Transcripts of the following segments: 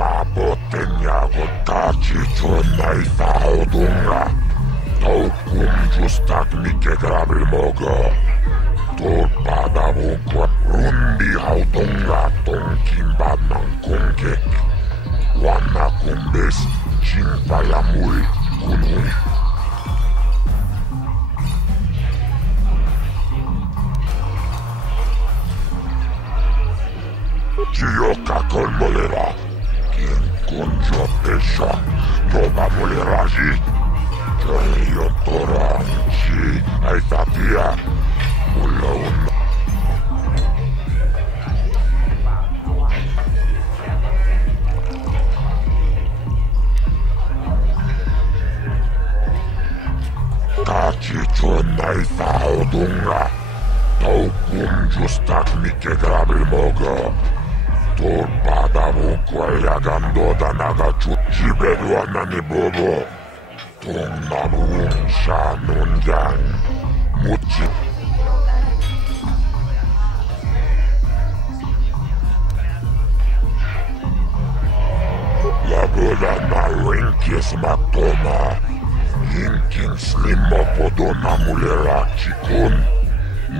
바보 됐냐고 같이 존나 싸우던가. 더욱 굶주스탁 믿게 그랍을 먹어. 돌바다보고 룬디하우던가 똥김밥만 공격. 완나 곰베스 징바야 물 군웅. 지옥가 걸molera. Quien conjo pesha no va a moleragi. Yo toranchi ai tatia. Mulon. Kachi chonai saudunga. Tau kumjustak mike grabel mogo. 돌바다보고 야간도다 나가주 집에도 왔나니 보고. 동나무 웅샤 논장 묻지. 라보다 나랭키에서 막도마 인킨 슬림머포도 나물레라 치군.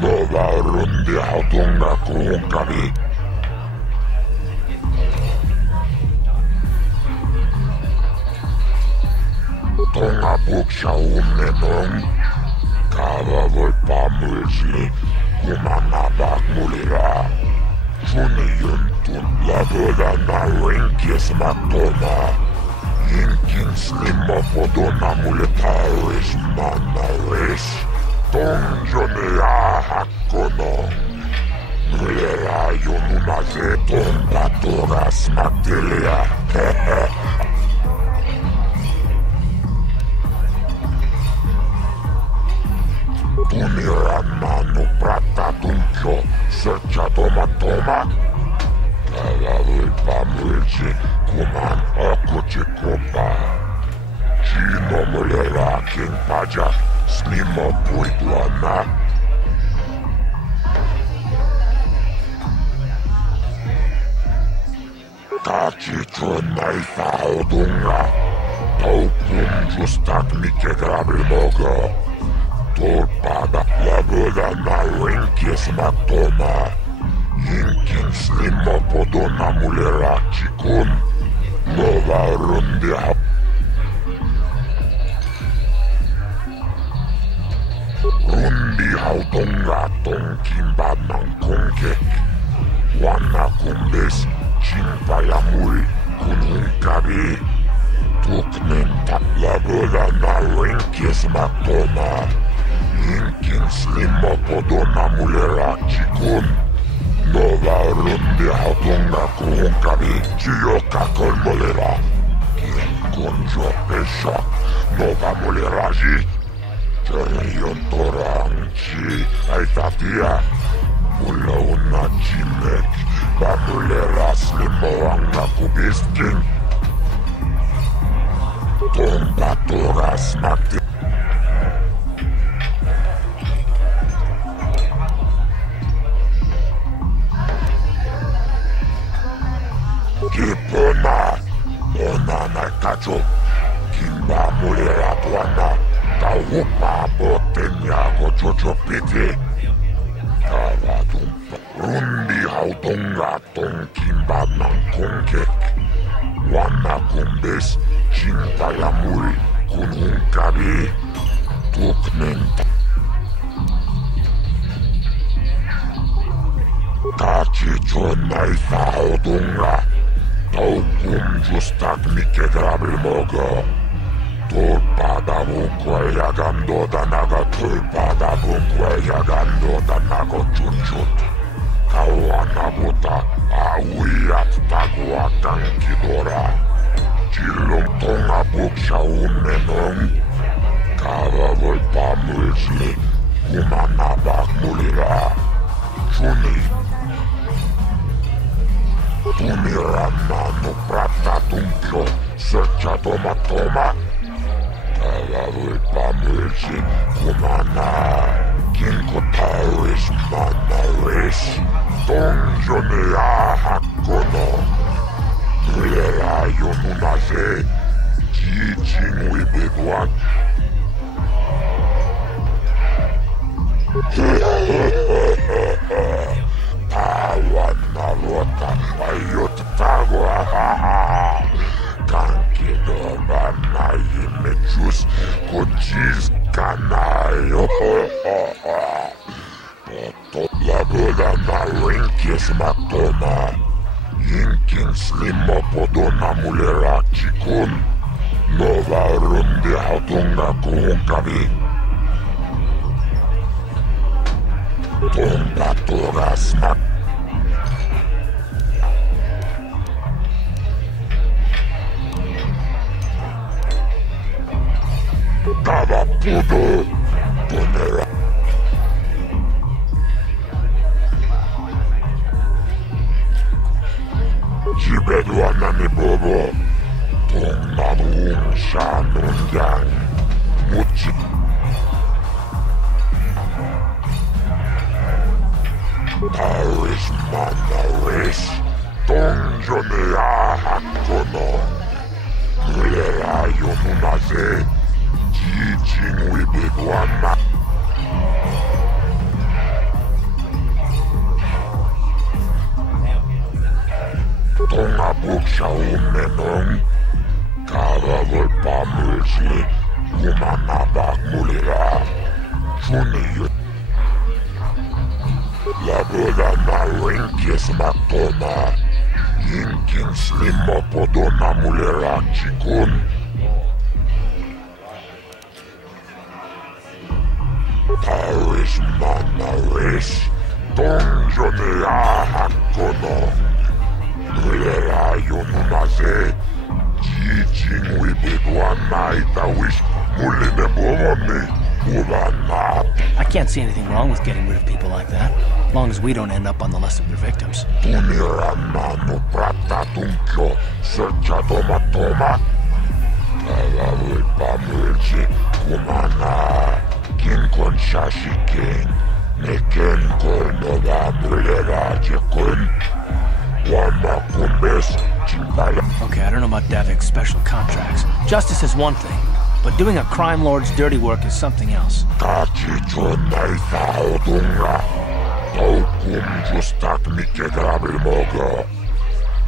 너가 룬디 하동가 고온가비. 동아북샤움내농 가밥을 빠물지 구만나박물이라. 주니윤둔 라보다 나랭키에서 막도마 인킨 슬림머포도 나물레 타리스 만나리스. 동전을 아하코노 물레라 요누나세 돈바토라 스마텔리아. Tumiran manu prata tuncho searcha toma. Kalawi pamulci kuman aku cikopa. Chino mulera king pajak snimo puituana. Kaci chonai saudunga. Tau kumjustak mike grabel mogo. 돌바다 라보다 나랭키에서 막도마 인킨 슬림머포도 나물레라 치군. 너가 룬디하 룬디하우동가 똥김밥만 공격. 완나 곰베스 징바야 물 군웅가비. 툭넨다 라보다 나랭키에서 막도마 인킨 슬림머포도 나물레라 치군. 너가 룬디하우동가 고온가비. 지옥가 걸molera. Quien conjo pesha no va a moleragi. Yo toranchi ai tatia. Mulona chimek va mulera slimoanga kubiskin. Tomba toras mati. Kipona, onana kacho, kimba mulera tuana, taupa botenyago chochopiti. Kaladumpa, rundi haudonga ton kimba mankongek. Wana kumbes, chimpaya mul, kununkabi, tuknenta. Kachi chonai saudunga. Tau kumjustak mike grabel mogo. 돌바다보고 야간도다 나가 돌바다보고 야간도다 나고 쭈쭈. 가와나보다 아우이앗다고 아깡기도라. 질롱 동아북샤움내놈 가밥을 빠물지 구만나박물이라. 주니 Tumiranno prata tumpio, searcha toma. Kalawi pamulci kumana, kinkotaris manaris. Donjone ahakono, mulera nunase. Teaching we big one. Tawan na lota ayot tago. Kankidoba na imechus kuchis kanayo. Lagoda na rinkis matoma. Yinkin slimo podona mulera chikun. Nova rundi hautunga kuhunkavi. Tonga toras mak. Tava pudo. Ponera. Jibedwana ni bobo. Tonga nung shanun yang. Muchi. Paris manaris. Tonjone ahakono. Mulera yomunaze. Teaching we big one. Tonga buksha umenong. Kava volpa mulsi. Kumanabak mulera. Junior. Lagoda na rinkis matoma. Yinkin slimo podona mulera chikun. Paris manaris. Tonjone ahakono. Mulera yonunaze. Teaching we big one night I wish muline bomoni. I can't see anything wrong with getting rid of people like that, as long as we don't end up on the list of their victims. Tunirannano pratatuncho searchato matoma. Talavui pamulci kumana. Kinkon shashikin. Neken kolnova mulera jekun. Wama kumbes chimpala. Okay, I don't know about Davik's special contracts. Justice is one thing, but doing a crime lord's dirty work is something else. Kachicho naita odunga. Taukum justak mike grabil mogo.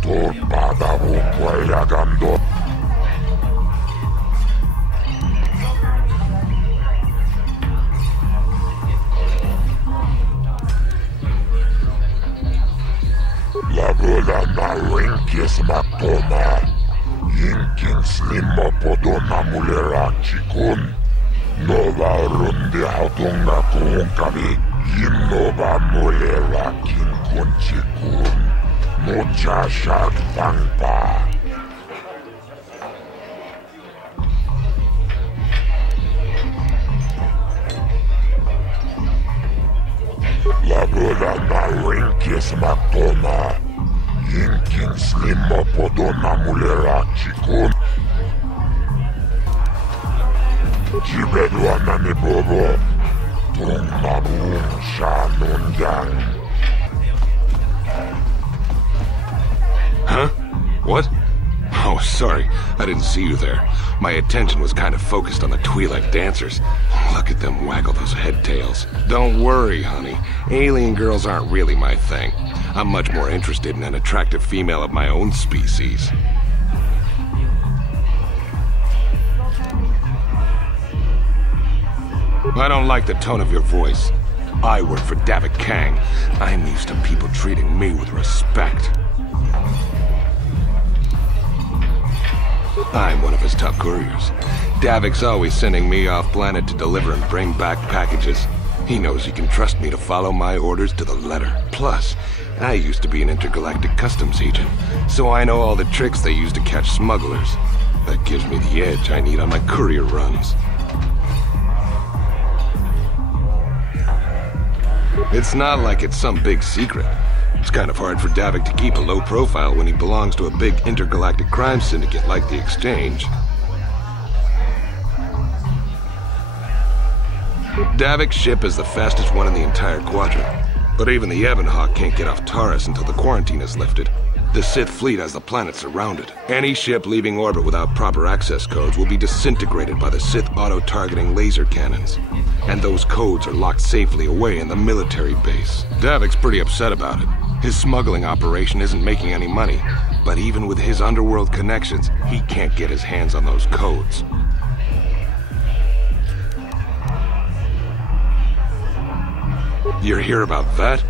Torpada vukwayagando. Lagoda na rinkis matoma. Yinkin slimo podona mulera chikun. Nova rundi hautunga kuhunkavi. Yinova mulera kinkun chikun. Mucha shak pangpa. Lagoda na rinkis matoma. Yinkin slimo podona mulera chikun. Jibedwana ni bobo. Tungabun shanun yang. Huh? What? Oh, sorry. I didn't see you there. My attention was kind of focused on the Twi'lek dancers. Look at them waggle those head tails. Don't worry, honey. Alien girls aren't really my thing. I'm much more interested in an attractive female of my own species. I don't like the tone of your voice. I work for Davik Kang. I'm used to people treating me with respect. I'm one of his top couriers. Davik's always sending me off-planet to deliver and bring back packages. He knows he can trust me to follow my orders to the letter. Plus, I used to be an intergalactic customs agent, so I know all the tricks they use to catch smugglers. That gives me the edge I need on my courier runs. It's not like it's some big secret. It's kind of hard for Davik to keep a low profile when he belongs to a big intergalactic crime syndicate like the Exchange. Davik's ship is the fastest one in the entire quadrant. But even the Ebonhawk can't get off Taurus until the quarantine is lifted. The Sith fleet has the planet surrounded. Any ship leaving orbit without proper access codes will be disintegrated by the Sith auto-targeting laser cannons. And those codes are locked safely away in the military base. Davik's pretty upset about it. His smuggling operation isn't making any money. But even with his underworld connections, he can't get his hands on those codes. You're here about that?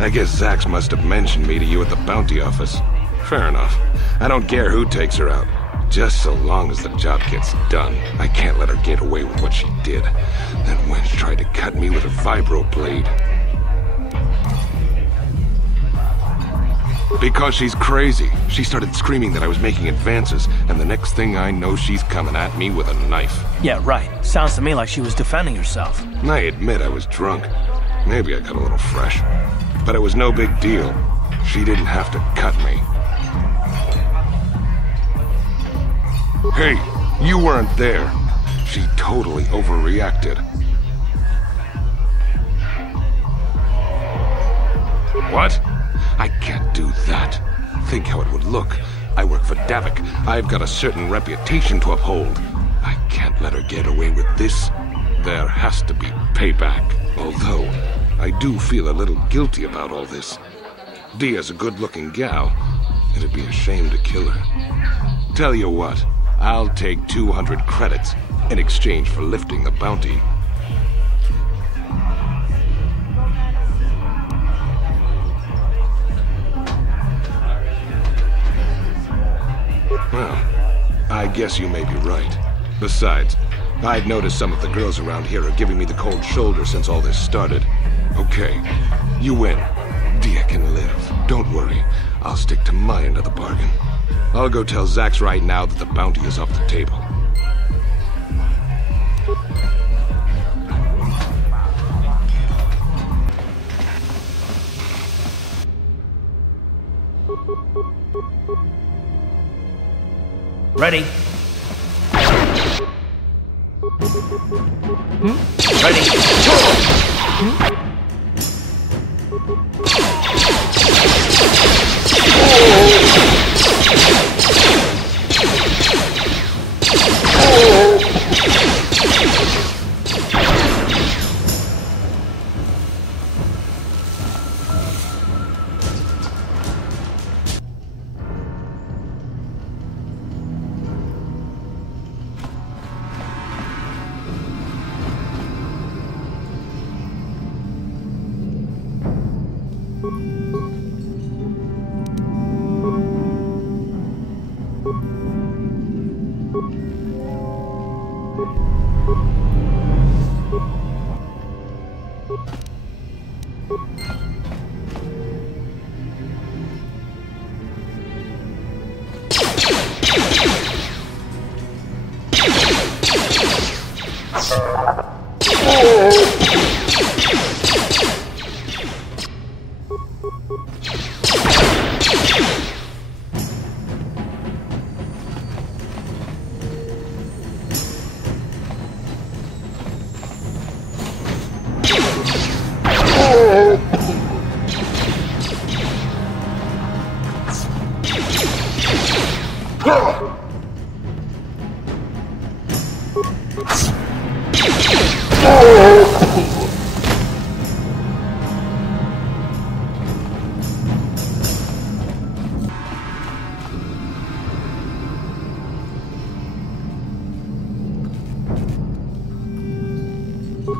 I guess Zax must have mentioned me to you at the bounty office. Fair enough. I don't care who takes her out. Just so long as the job gets done. I can't let her get away with what she did. That wench tried to cut me with her vibro blade. Because she's crazy. She started screaming that I was making advances, and the next thing I know, she's coming at me with a knife. Yeah, right. Sounds to me like she was defending herself. I admit I was drunk. Maybe I got a little fresh. But it was no big deal. She didn't have to cut me. Hey, you weren't there. She totally overreacted. What? I can't do that. Think how it would look. I work for Davik. I've got a certain reputation to uphold. I can't let her get away with this. There has to be payback. Although, I do feel a little guilty about all this. Dia's a good-looking gal. It'd be a shame to kill her. Tell you what, I'll take 200 credits in exchange for lifting the bounty. Well, I guess you may be right. Besides, I've noticed some of the girls around here are giving me the cold shoulder since all this started. Okay, you win. Dia can live. Don't worry. I'll stick to my end of the bargain. I'll go tell Zax right now that the bounty is off the table. Ready? Ready?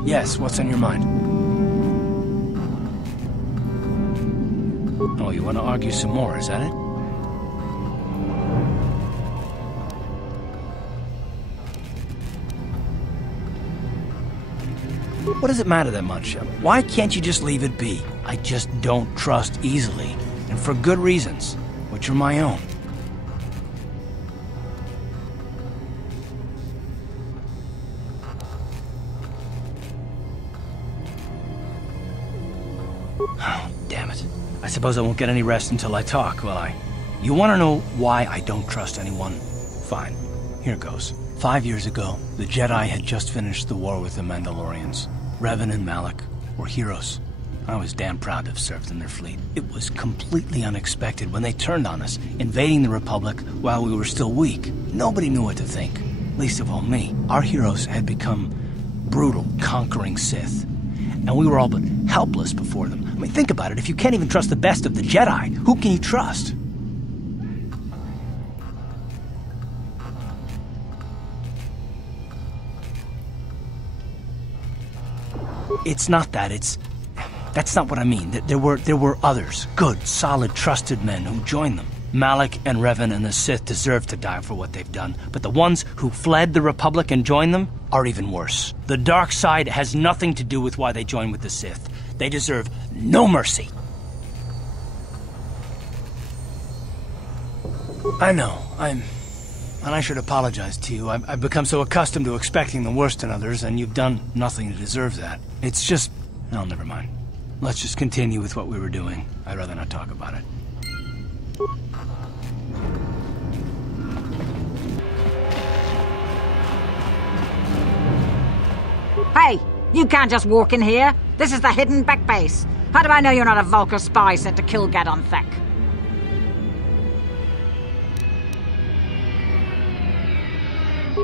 Yes, what's on your mind? Oh, you want to argue some more, is that it? What does it matter that much? Why can't you just leave it be? I just don't trust easily, and for good reasons, which are my own. Oh, damn it. I suppose I won't get any rest until I talk, will I? You want to know why I don't trust anyone? Fine. Here goes. 5 years ago, the Jedi had just finished the war with the Mandalorians. Revan and Malak were heroes. I was damn proud to have served in their fleet. It was completely unexpected when they turned on us, invading the Republic while we were still weak. Nobody knew what to think, least of all me. Our heroes had become brutal, conquering Sith, and we were all but helpless before them. I mean, think about it. If you can't even trust the best of the Jedi, who can you trust? It's not that, that's not what I mean. There were others, good, solid, trusted men who joined them. Malak and Revan and the Sith deserve to die for what they've done, but the ones who fled the Republic and joined them are even worse. The dark side has nothing to do with why they joined with the Sith. They deserve no mercy. I know, and I should apologize to you. I've become so accustomed to expecting the worst in others, and you've done nothing to deserve that. It's just... oh, never mind. Let's just continue with what we were doing. I'd rather not talk about it. Hey, you can't just walk in here. This is the Hidden Beck base. How do I know you're not a Vulcar spy sent to kill Gadon Thek?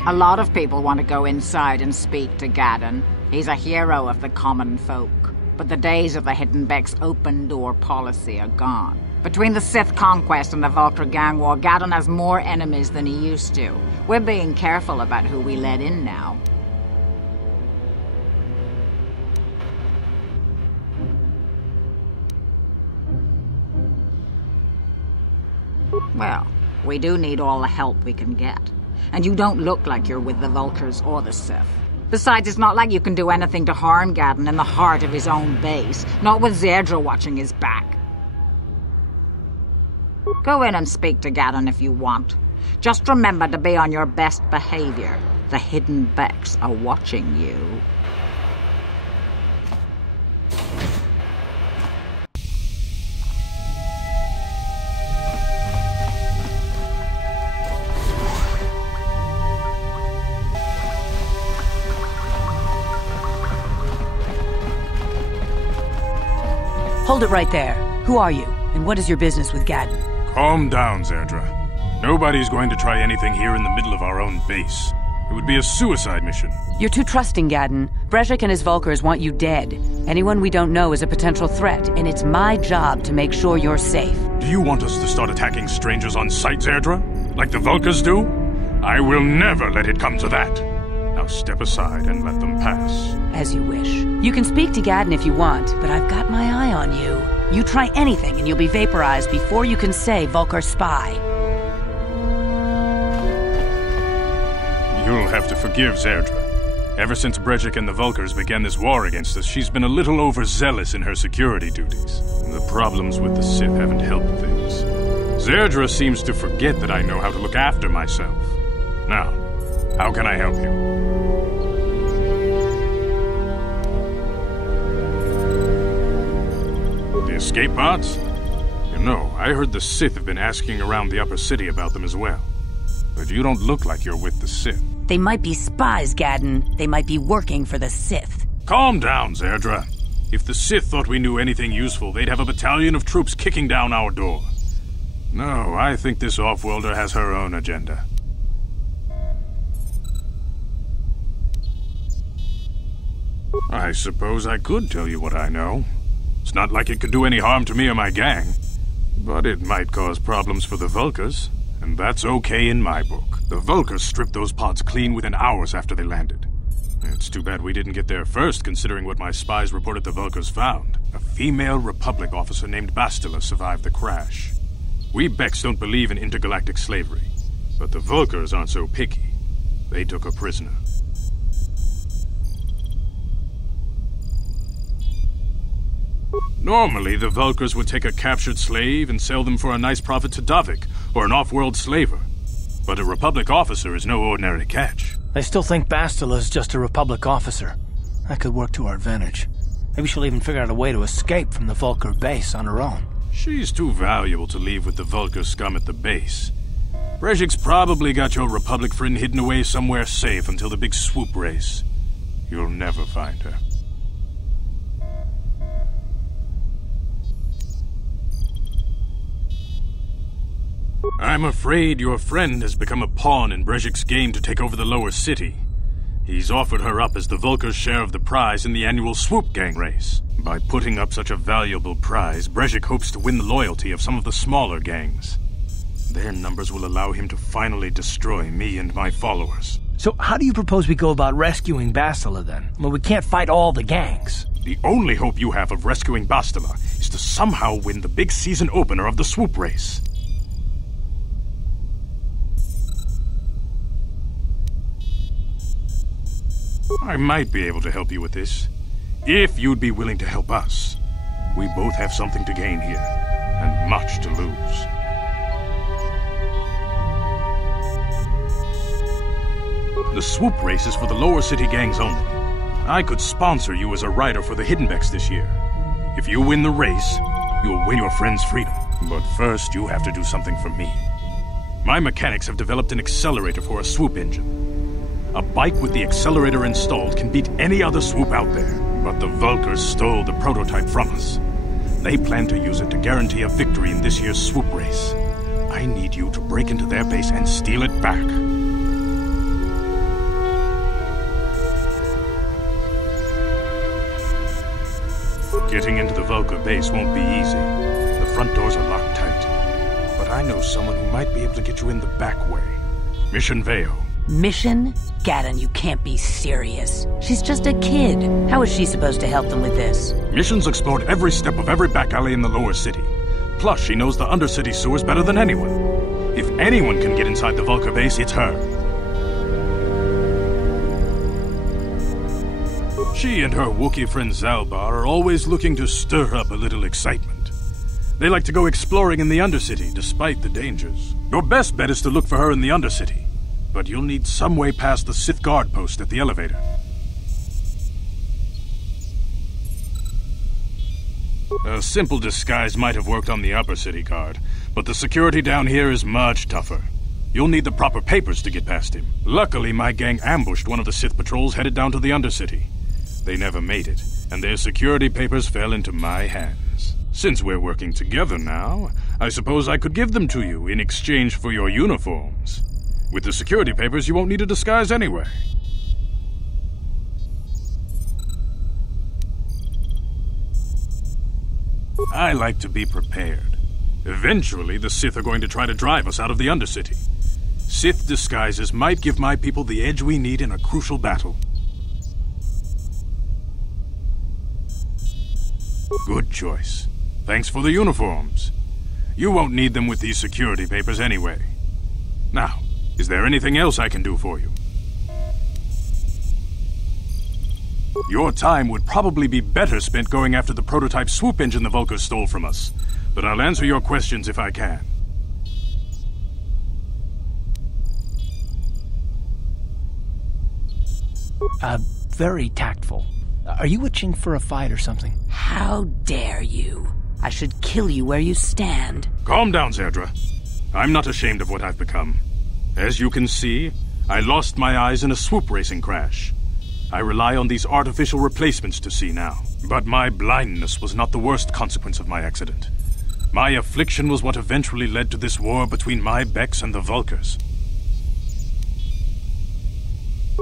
A lot of people want to go inside and speak to Gadon. He's a hero of the common folk. But the days of the Hidden Beck's open-door policy are gone. Between the Sith conquest and the Vulcar gang war, Gadon has more enemies than he used to. We're being careful about who we let in now. Well, we do need all the help we can get. And you don't look like you're with the Vulcars or the Sith. Besides, it's not like you can do anything to harm Gadon in the heart of his own base, not with Zedra watching his back. Go in and speak to Gadon if you want. Just remember to be on your best behavior. The Hidden Becks are watching you. Hold it right there. Who are you, and what is your business with Gadon? Calm down, Zerdra. Nobody's going to try anything here in the middle of our own base. It would be a suicide mission. You're too trusting, Gadon. Brejik and his Vulcars want you dead. Anyone we don't know is a potential threat, and it's my job to make sure you're safe. Do you want us to start attacking strangers on sight, Zerdra? Like the Vulcars do? I will never let it come to that. Now step aside and let them pass. As you wish. You can speak to Gadon if you want, but I've got my eye on you. You try anything and you'll be vaporized before you can say Vulcar spy. You'll have to forgive Zerdra. Ever since Brejik and the Vulcars began this war against us, she's been a little overzealous in her security duties. The problems with the Sith haven't helped things. Zerdra seems to forget that I know how to look after myself. Now, how can I help you? The escape pods? You know, I heard the Sith have been asking around the upper city about them as well. But you don't look like you're with the Sith. They might be spies, Gadon. They might be working for the Sith. Calm down, Zerdra. If the Sith thought we knew anything useful, they'd have a battalion of troops kicking down our door. No, I think this off-worlder has her own agenda. I suppose I could tell you what I know. It's not like it could do any harm to me or my gang. But it might cause problems for the Vulcars, and that's okay in my book. The Vulcars stripped those pods clean within hours after they landed. It's too bad we didn't get there first, considering what my spies reported the Vulcars found. A female Republic officer named Bastila survived the crash. We Becks don't believe in intergalactic slavery, but the Vulcars aren't so picky. They took her prisoner. Normally, the Vulcars would take a captured slave and sell them for a nice profit to Davik, or an off-world slaver. But a Republic officer is no ordinary catch. They still think Bastila's just a Republic officer. That could work to our advantage. Maybe she'll even figure out a way to escape from the Vulcar base on her own. She's too valuable to leave with the Vulcar scum at the base. Brejik's probably got your Republic friend hidden away somewhere safe until the big swoop race. You'll never find her. I'm afraid your friend has become a pawn in Brezhik's game to take over the lower city. He's offered her up as the Vulkar's share of the prize in the annual Swoop Gang race. By putting up such a valuable prize, Brezhik hopes to win the loyalty of some of the smaller gangs. Their numbers will allow him to finally destroy me and my followers. So how do you propose we go about rescuing Bastila then? Well, we can't fight all the gangs. The only hope you have of rescuing Bastila is to somehow win the big season opener of the Swoop race. I might be able to help you with this, if you'd be willing to help us. We both have something to gain here, and much to lose. The Swoop race is for the lower city gangs only. I could sponsor you as a rider for the Hiddenbecks this year. If you win the race, you'll win your friend's freedom. But first, you have to do something for me. My mechanics have developed an accelerator for a swoop engine. A bike with the accelerator installed can beat any other swoop out there. But the Vulkars stole the prototype from us. They plan to use it to guarantee a victory in this year's swoop race. I need you to break into their base and steal it back. Getting into the Vulkar base won't be easy. The front doors are locked tight. But I know someone who might be able to get you in the back way. Mission Veo. Mission? Gaddon, you can't be serious. She's just a kid. How is she supposed to help them with this? Mission's explored every step of every back alley in the lower city. Plus, she knows the undercity sewers better than anyone. If anyone can get inside the Vulkar base, it's her. She and her Wookiee friend Zalbar are always looking to stir up a little excitement. They like to go exploring in the Undercity, despite the dangers. Your best bet is to look for her in the Undercity. But you'll need some way past the Sith guard post at the elevator. A simple disguise might have worked on the upper city guard, but the security down here is much tougher. You'll need the proper papers to get past him. Luckily, my gang ambushed one of the Sith patrols headed down to the Undercity. They never made it, and their security papers fell into my hands. Since we're working together now, I suppose I could give them to you in exchange for your uniforms. With the security papers, you won't need a disguise anyway. I like to be prepared. Eventually, the Sith are going to try to drive us out of the Undercity. Sith disguises might give my people the edge we need in a crucial battle. Good choice. Thanks for the uniforms. You won't need them with these security papers anyway. Now, is there anything else I can do for you? Your time would probably be better spent going after the prototype swoop engine the Vulkars stole from us, but I'll answer your questions if I can. Very tactful. Are you itching for a fight or something? How dare you? I should kill you where you stand. Calm down, Zerdra. I'm not ashamed of what I've become. As you can see, I lost my eyes in a swoop racing crash. I rely on these artificial replacements to see now. But my blindness was not the worst consequence of my accident. My affliction was what eventually led to this war between my Becks and the Vulkars.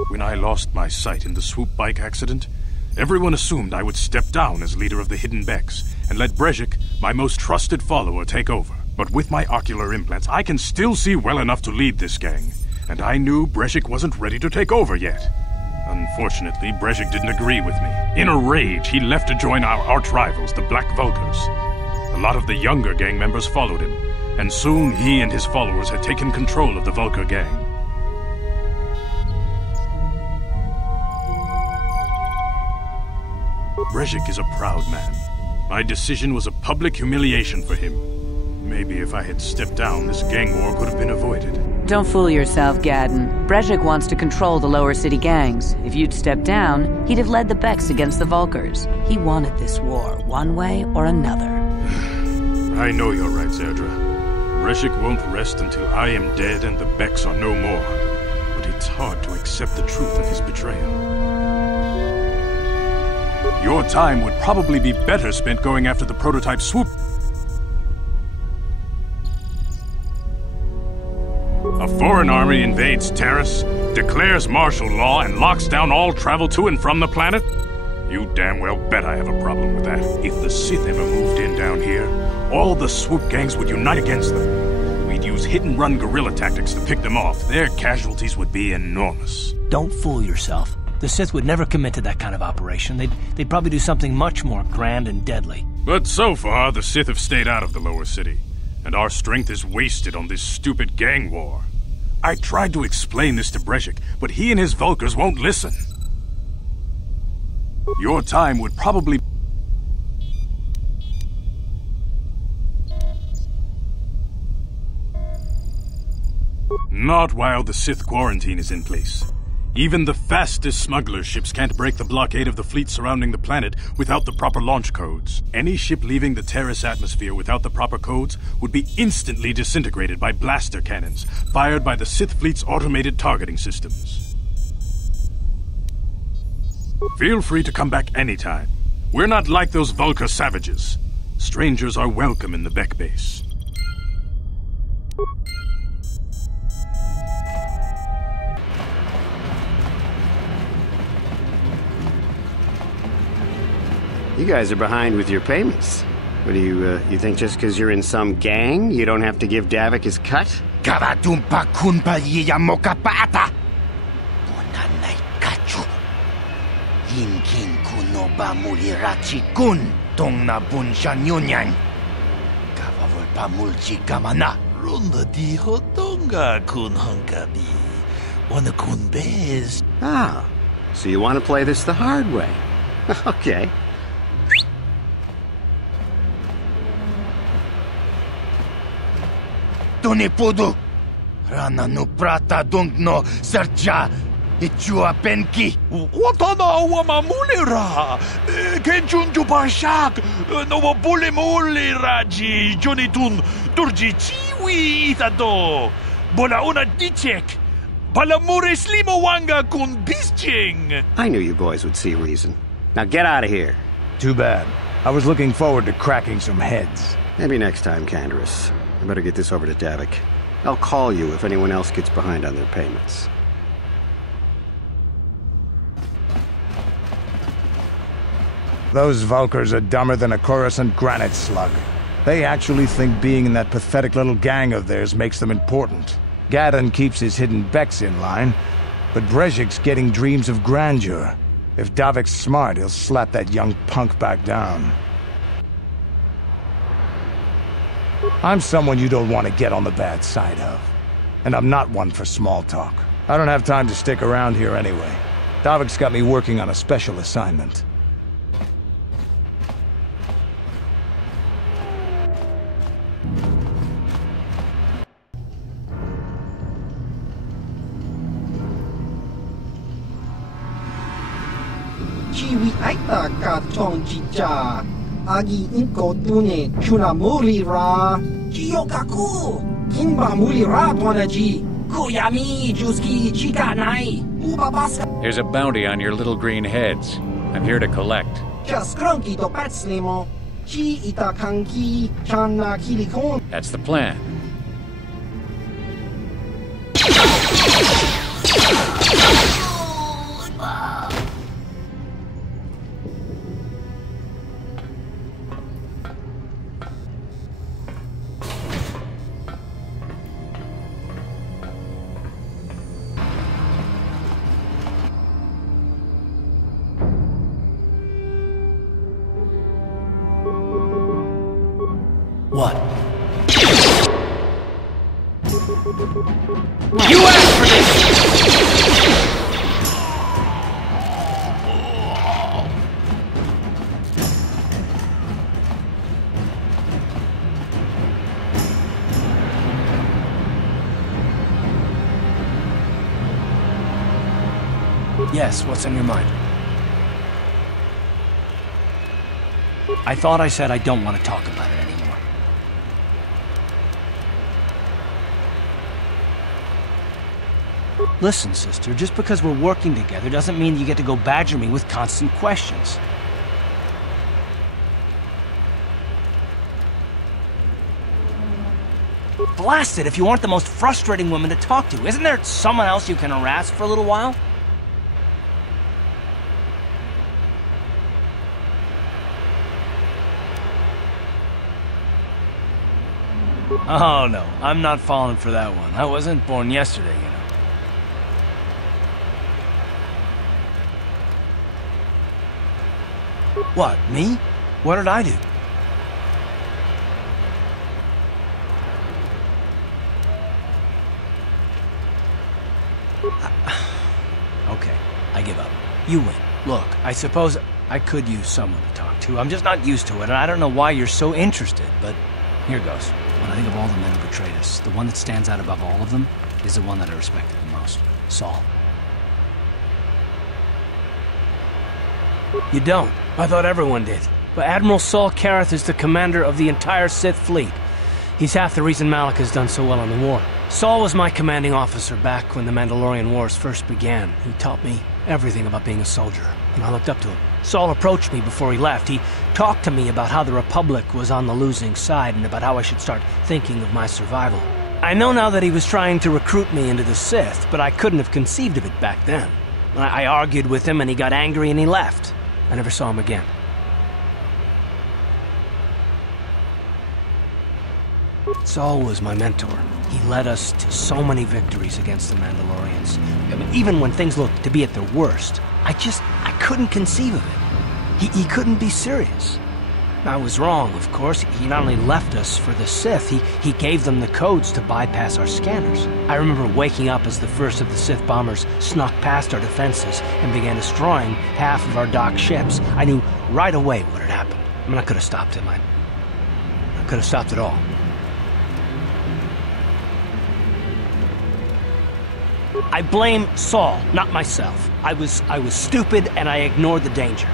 When I lost my sight in the swoop bike accident, everyone assumed I would step down as leader of the Hidden Becks and let Brezhik, my most trusted follower, take over. But with my ocular implants, I can still see well enough to lead this gang, and I knew Brezhik wasn't ready to take over yet. Unfortunately, Brezhik didn't agree with me. In a rage, he left to join our arch-rivals, the Black Vulkars. A lot of the younger gang members followed him, and soon he and his followers had taken control of the Vulkar gang. Brezhik is a proud man. My decision was a public humiliation for him. Maybe if I had stepped down, this gang war could have been avoided. Don't fool yourself, Gaddon. Brezhik wants to control the lower city gangs. If you'd stepped down, he'd have led the Becks against the Vulkars. He wanted this war, one way or another. I know you're right, Zerdra. Brezhik won't rest until I am dead and the Becks are no more. But it's hard to accept the truth of his betrayal. Your time would probably be better spent going after the prototype swoop. foreign army invades Terrace, declares martial law, and locks down all travel to and from the planet? You damn well bet I have a problem with that. If the Sith ever moved in down here, all the swoop gangs would unite against them. We'd use hit-and-run guerrilla tactics to pick them off. Their casualties would be enormous. Don't fool yourself. The Sith would never commit to that kind of operation. They'd probably do something much more grand and deadly. But so far, the Sith have stayed out of the lower city, and our strength is wasted on this stupid gang war. I tried to explain this to Brezhik, but he and his Vulkars won't listen. Your time would probably... Not while the Sith quarantine is in place. Even the fastest smuggler ships can't break the blockade of the fleet surrounding the planet without the proper launch codes. Any ship leaving the Terrace atmosphere without the proper codes would be instantly disintegrated by blaster cannons, fired by the Sith fleet's automated targeting systems. Feel free to come back anytime. We're not like those Vulkar savages. Strangers are welcome in the Beck base. You guys are behind with your payments. What do you think just because you're in some gang, you don't have to give Davik his cut? Karadumpa kunpa yiyamokapata! Bonanay kachu. Yinkin kuno ba mulirachi kun tong na bunshan yunyan. Kavavol pa mulchi kamana. Runda di hotonga kun hunkabi. Wana kun bez. Ah, so you want to play this the hard way. Okay. Tunipudu. Rana no prata dungno serja. Ichua penki. Watana wama mulira. Kenchunju bashak. No bule muli raji. Jonitun turji chiwi itado. Bola una dichek. Balamure slimo wanga kun bisching. I knew you boys would see reason. Now get out of here. Too bad. I was looking forward to cracking some heads. Maybe next time, Canderous. I better get this over to Davik. I'll call you if anyone else gets behind on their payments. Those Vulkars are dumber than a Coruscant granite slug. They actually think being in that pathetic little gang of theirs makes them important. Gadon keeps his hidden Becks in line, but Brezhik's getting dreams of grandeur. If Davik's smart, he'll slap that young punk back down. I'm someone you don't want to get on the bad side of. And I'm not one for small talk. I don't have time to stick around here anyway. Davik's got me working on a special assignment. Chiwi aita ka chong chicha. Agi inko tune chuna muli ra. Kiyokaku. Kimba muli ra tonaji. Kuyami juski chika nai. Ubabaska. There's a bounty on your little green heads. I'm here to collect. Just cranky to patslimo. Chi ita kanki chana kilikon. That's the plan. What? You asked for this! Yes, what's on your mind? I thought I said I don't want to talk about it anymore. Listen, sister, just because we're working together doesn't mean you get to go badger me with constant questions. blasted if you aren't the most frustrating woman to talk to. Isn't there someone else you can harass for a little while? Oh no, I'm not falling for that one. I wasn't born yesterday, you know. What, me? What did I do? Okay, I give up. You win. Look, I suppose I could use someone to talk to. I'm just not used to it, and I don't know why you're so interested, but here goes. When I think of all the men who betrayed us, the one that stands out above all of them is the one that I respected the most. Saul. You don't. I thought everyone did. But Admiral Saul Kareth is the commander of the entire Sith fleet. He's half the reason Malik has done so well in the war. Saul was my commanding officer back when the Mandalorian Wars first began. He taught me everything about being a soldier, and I looked up to him. Saul approached me before he left. He talked to me about how the Republic was on the losing side and about how I should start thinking of my survival. I know now that he was trying to recruit me into the Sith, but I couldn't have conceived of it back then. I argued with him and he got angry and he left. I never saw him again. Saul was my mentor. He led us to so many victories against the Mandalorians. I mean, even when things looked to be at their worst, I couldn't conceive of it. He couldn't be serious. I was wrong, of course. He not only left us for the Sith, he gave them the codes to bypass our scanners. I remember waking up as the first of the Sith bombers snuck past our defenses and began destroying half of our docked ships. I knew right away what had happened. I mean, I could have stopped him. I could have stopped it all. I blame Saul, not myself. I was stupid and I ignored the danger.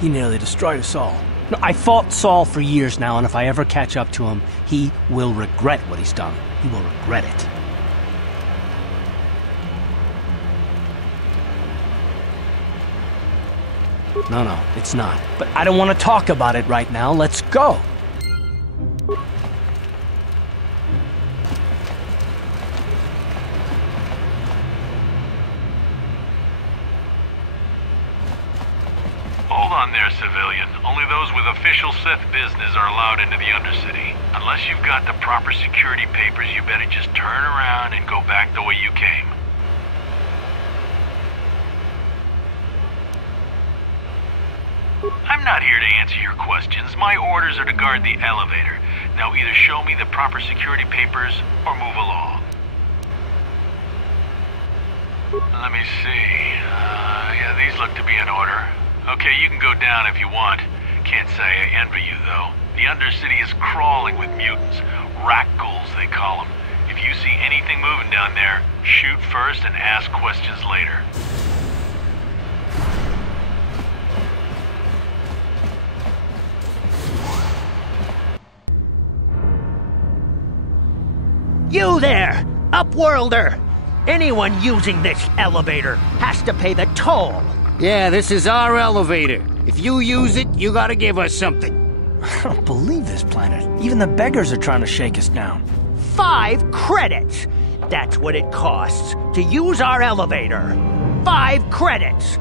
He nearly destroyed us all. No, I fought Saul for years now, and if I ever catch up to him, he will regret what he's done. He will regret it. No, it's not. But I don't want to talk about it right now. Let's go. Hold on there, civilian. Only those with official Sith business are allowed into the Undercity. Unless you've got the proper security papers, you better just turn around and go back the way you came. I'm not here to answer your questions. My orders are to guard the elevator. Now either show me the proper security papers or move along. Let me see. Yeah, these look to be in order. Okay, you can go down if you want. Can't say I envy you, though. The Undercity is crawling with mutants. Rat ghouls, they call them. If you see anything moving down there, shoot first and ask questions later. You there, Upworlder! Anyone using this elevator has to pay the toll. Yeah, this is our elevator. If you use it, you gotta give us something. I don't believe this planet. Even the beggars are trying to shake us down. 5 credits! That's what it costs to use our elevator. 5 credits!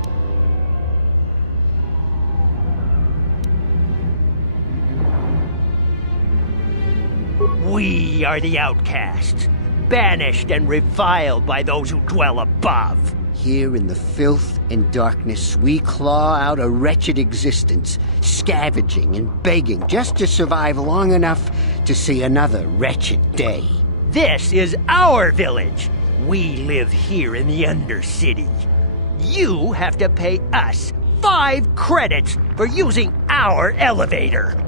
We are the outcasts, banished and reviled by those who dwell above. Here in the filth and darkness, we claw out a wretched existence, scavenging and begging just to survive long enough to see another wretched day. This is our village. We live here in the Undercity. You have to pay us 5 credits for using our elevator.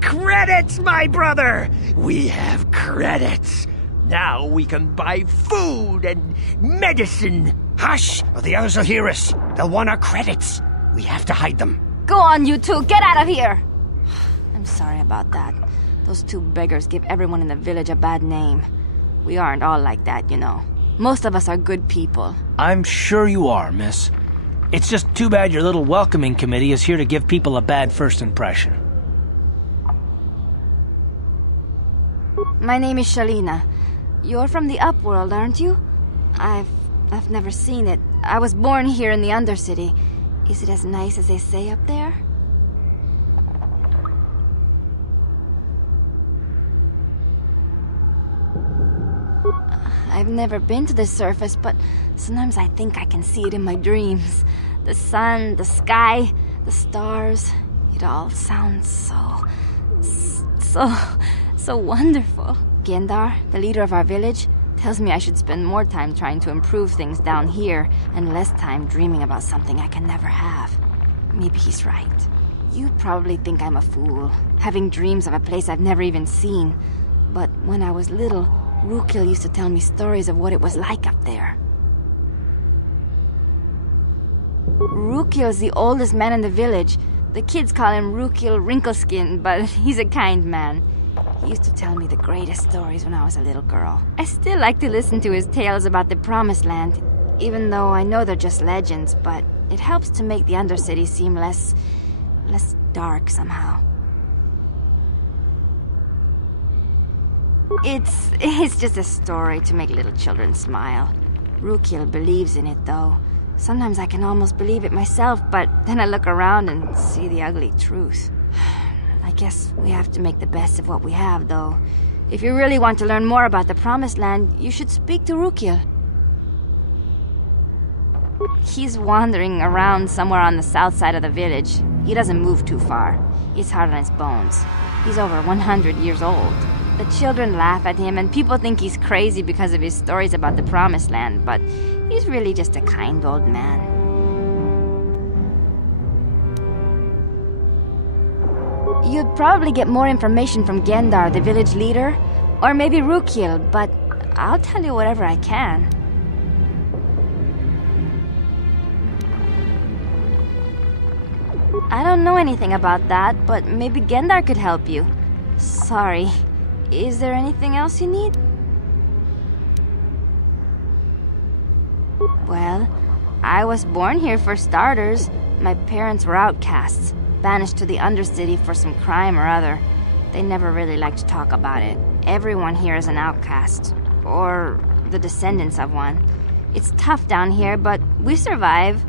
Credits, my brother! We have credits. Now we can buy food and medicine. Hush, or the others will hear us. They'll want our credits. We have to hide them. Go on, you two. Get out of here. I'm sorry about that. Those 2 beggars give everyone in the village a bad name. We aren't all like that, you know. Most of us are good people. I'm sure you are, miss. It's just too bad your little welcoming committee is here to give people a bad first impression. My name is Shalina. You're from the Upworld, aren't you? I've never seen it. I was born here in the Undercity. Is it as nice as they say up there? I've never been to the surface, but sometimes I think I can see it in my dreams. The sun, the sky, the stars. It all sounds so wonderful. Gendar, the leader of our village, tells me I should spend more time trying to improve things down here and less time dreaming about something I can never have. Maybe he's right. You probably think I'm a fool, having dreams of a place I've never even seen. But when I was little, Rukil used to tell me stories of what it was like up there. Rukil's the oldest man in the village. The kids call him Rukil Wrinkleskin, but he's a kind man. He used to tell me the greatest stories when I was a little girl. I still like to listen to his tales about the Promised Land, even though I know they're just legends, but it helps to make the Undercity seem less dark somehow. It's just a story to make little children smile. Rukil believes in it, though. Sometimes I can almost believe it myself, but then I look around and see the ugly truth. I guess we have to make the best of what we have, though. If you really want to learn more about the Promised Land, you should speak to Rukil. He's wandering around somewhere on the south side of the village. He doesn't move too far. He's hard on his bones. He's over 100 years old. The children laugh at him, and people think he's crazy because of his stories about the Promised Land, but he's really just a kind old man. You'd probably get more information from Gendar, the village leader, or maybe Rukil, but I'll tell you whatever I can. I don't know anything about that, but maybe Gendar could help you. Sorry. Is there anything else you need? Well, I was born here for starters. My parents were outcasts, banished to the Undercity for some crime or other. They never really liked to talk about it. Everyone here is an outcast, or the descendants of one. It's tough down here, but we survive.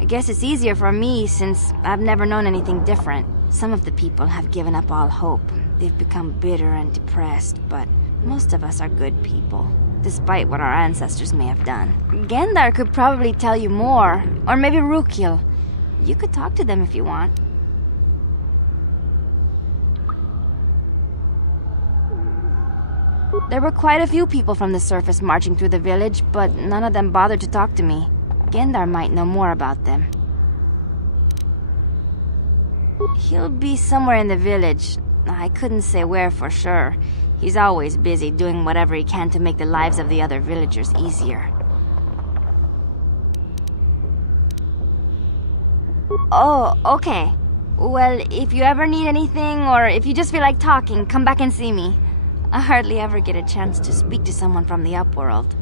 I guess it's easier for me since I've never known anything different. Some of the people have given up all hope. They've become bitter and depressed, but most of us are good people, despite what our ancestors may have done. Gendar could probably tell you more, or maybe Rukil. You could talk to them if you want. There were quite a few people from the surface marching through the village, but none of them bothered to talk to me. Gendar might know more about them. He'll be somewhere in the village. I couldn't say where for sure. He's always busy doing whatever he can to make the lives of the other villagers easier. Oh, okay. Well, if you ever need anything, or if you just feel like talking, come back and see me. I hardly ever get a chance to speak to someone from the Upworld.